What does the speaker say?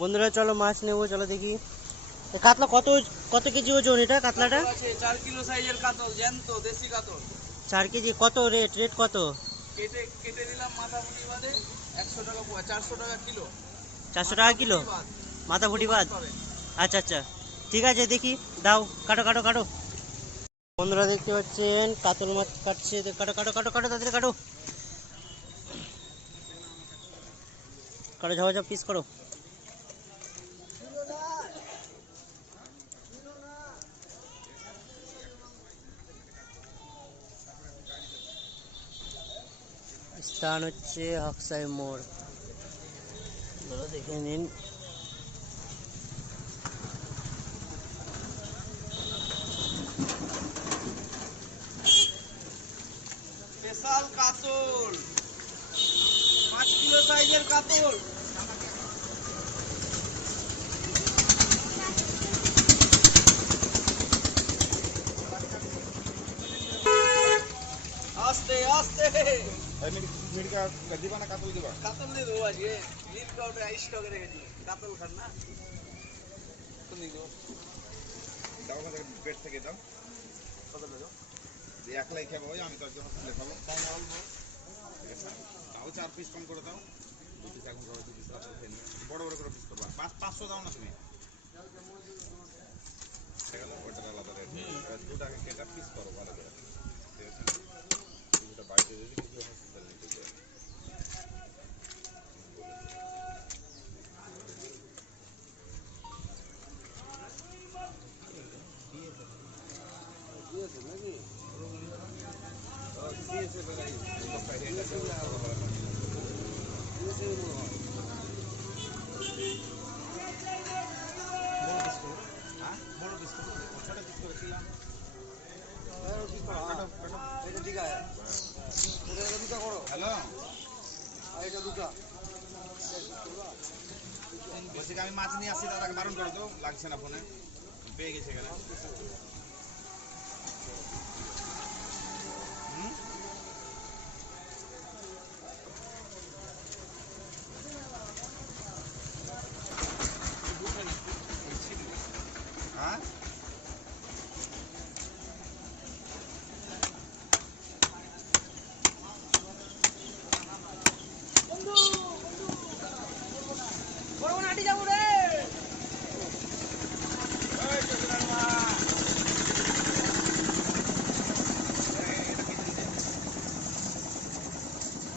বন্ধুরা চলো মাছ নেবো, চলো দেখি কাতলা কত কত কেজি ওজন এটা কাতলাটা? 4 কিলো সাইজের কাতল, জ্যান্ত দেশি কাতল। 4 কেজি। কত রেট কত? কেটে কেটে দিলাম মাথা মুড়ি বাদে 100 টাকা পোয়া, 400 টাকা কিলো। 400 টাকা কিলো মাথা ফুটি বাদ? আচ্ছা আচ্ছা, ঠিক আছে দেখি, দাও, কাটো কাটো কাটো। বন্ধুরা দেখতে পাচ্ছেন কাতল মাছ কাটছে, কাটো কাটো কাটো কাটো, তাড়াতাড়ি কাটো কাটো, ঝাপা পিস করো। স্থান হচ্ছে হকসাই মোড়, দেখে নিন। স্পেশাল কাতল, 5 কিলো সাইজের কাতল। আস্তে আস্তে মির্কা দিবা না কাতল দিবা? কাতল দিয়ে দেবো আজকে। মিল্ক কাউটে আইস করে রেখেছি, কাতল খান না? কোন দিকে দাও আমাদের পেট থেকে দাও। কত দেবো? যে একলাই খাবো, আমি তো একজন খুলে খাবো। তাই না অল্প? তাও 4 পিস কম করে দাও। 2 পিস এখন খাবো, 2 পিস রাত্রে খেয়ে নিও। বড় বড় করে পিস করবা। 500 দাও না তুমি? ওটা আলাদা রেট। 2 টাকা কেটে পিস করো ভালো করে। ঠিক আছে? এটা বাইরে যদি কিছু হসপিটাল নিতে যায়। দিয়েছে নাকি? দিয়েছে বেলাই। দিয়েছে মনে হয়। হ্যাঁ? বড় পিস করো। ছোট পিস করেছিলাম। এটা ঠিক আছে, এটা দুটা করো। হ্যালো, আর এটা দুটা। বলছি কি আমি মাছ নিয়ে আসছি, দাদাকে বারণ করে দাও, লাগছে না ফোনে, পেয়ে গেছে এখানে।